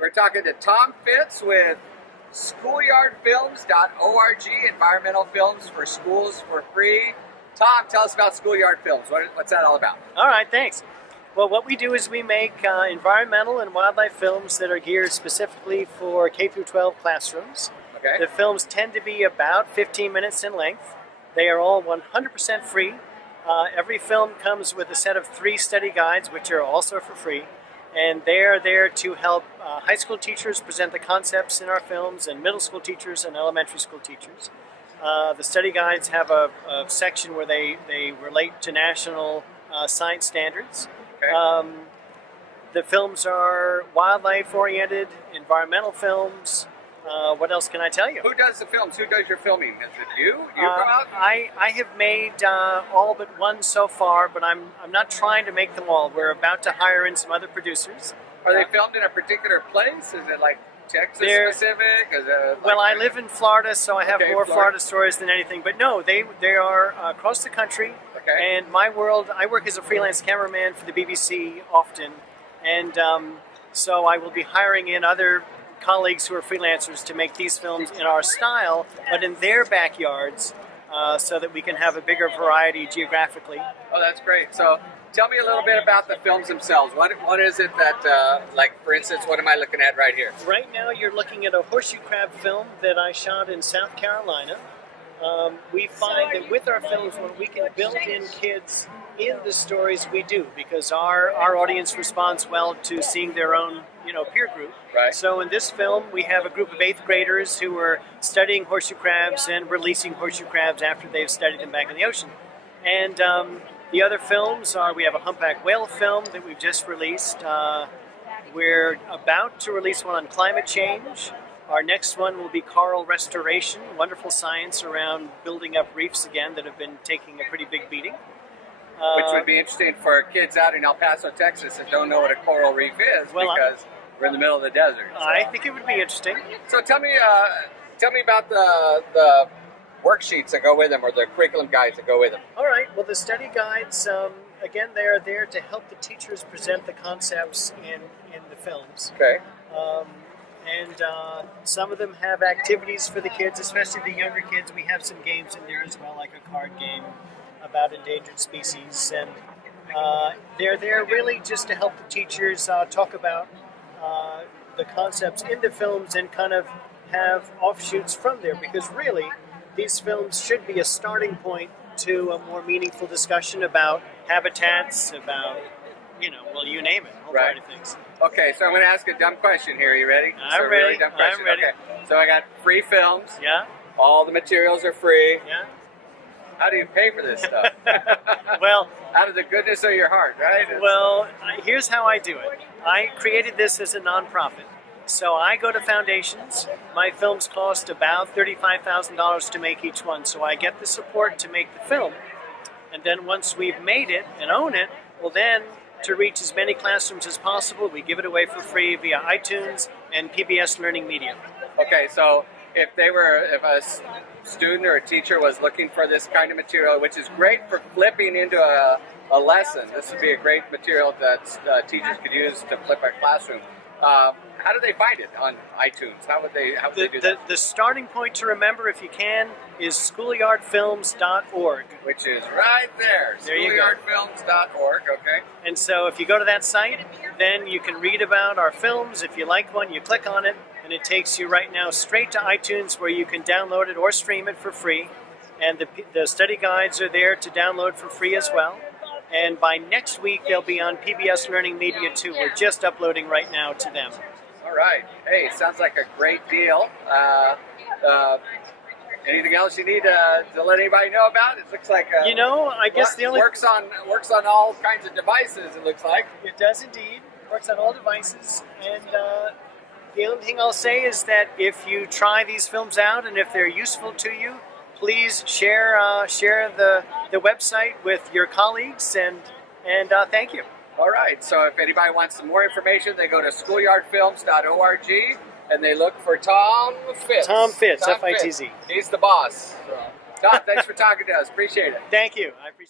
We're talking to Tom Fitz with schoolyardfilms.org, environmental films for schools for free. Tom, tell us about Schoolyard Films. What's that all about? All right, thanks. Well, what we do is we make environmental and wildlife films that are geared specifically for K through 12 classrooms. Okay. The films tend to be about 15 minutes in length. They are all 100% free. Every film comes with a set of 3 study guides, which are also for free. And they are there to help high school teachers present the concepts in our films, and middle school teachers and elementary school teachers. The study guides have a section where they relate to national science standards. Okay. The films are wildlife-oriented, environmental films. What else can I tell you? Who does the films? Who does your filming? Is it you? You go out? I have made all but one so far, but I'm not trying to make them all. We're about to hire in some other producers. Are they filmed in a particular place? Is it like Texas specific? Is it well, I live in Florida, so I have more Florida stories than anything. But no, they are across the country. Okay. And my world, I work as a freelance cameraman for the BBC often, and so I will be hiring in other colleagues who are freelancers to make these films in our style, but in their backyards, so that we can have a bigger variety geographically. Oh, that's great. So tell me a little bit about the films themselves. What is it that, like, for instance, what am I looking at right here? Right now you're looking at a horseshoe crab film that I shot in South Carolina. We find that with our films, when we can build in kids in the stories we do, because our audience responds well to seeing their own peer group. Right. So in this film, we have a group of 8th graders who are studying horseshoe crabs and releasing horseshoe crabs after they've studied them back in the ocean. And the other films are, we have a humpback whale film that we've just released. We're about to release one on climate change. Our next one will be coral restoration, wonderful science around building up reefs again that have been taking a pretty big beating. Which would be interesting for kids out in El Paso, Texas that don't know what a coral reef is, because we're in the middle of the desert. So. I think it would be interesting. So tell me about the worksheets that go with them, or the curriculum guides that go with them. All right. Well, the study guides, again, they are there to help the teachers present the concepts in the films. Okay. And some of them have activities for the kids, especially the younger kids. We have some games in there as well, like a card game about endangered species. And they're there really just to help the teachers talk about the concepts in the films and kind of have offshoots from there. Because really, these films should be a starting point to a more meaningful discussion about habitats, about, you name it, a whole variety of things. Okay, so I'm going to ask a dumb question here. Are you ready? I'm ready. Really dumb question. I'm ready. Okay. So I got free films. Yeah. All the materials are free. Yeah. How do you pay for this stuff? Well, out of the goodness of your heart, right? Well, here's how I do it. I created this as a nonprofit. So I go to foundations. My films cost about $35,000 to make each one. So I get the support to make the film. And then once we've made it and own it, well then, to reach as many classrooms as possible, we give it away for free via iTunes and PBS Learning Media. Okay, so if a student or a teacher was looking for this kind of material, which is great for flipping into a lesson, this would be a great material that teachers could use to flip a classroom. How do they find it on iTunes? How would they do that? The starting point to remember, if you can, is schoolyardfilms.org. Which is right there. There you go. Schoolyardfilms.org, okay. And so if you go to that site, then you can read about our films. If you like one, you click on it, and it takes you right now straight to iTunes, where you can download it or stream it for free. And the study guides are there to download for free as well. And by next week, they'll be on PBS Learning Media too. We're just uploading right now to them. All right. Hey, sounds like a great deal. Anything else you need to let anybody know about? It looks like I guess the only works on all kinds of devices. It looks like it does indeed. Works on all devices. And the only thing I'll say is that if you try these films out and if they're useful to you, please share the website with your colleagues, and thank you. All right. So if anybody wants some more information, they go to schoolyardfilms.org and they look for Tom Fitz. Tom Fitz, F-I-T-Z. He's the boss. So, Tom, thanks for talking to us. Appreciate it. Thank you. I appreciate it.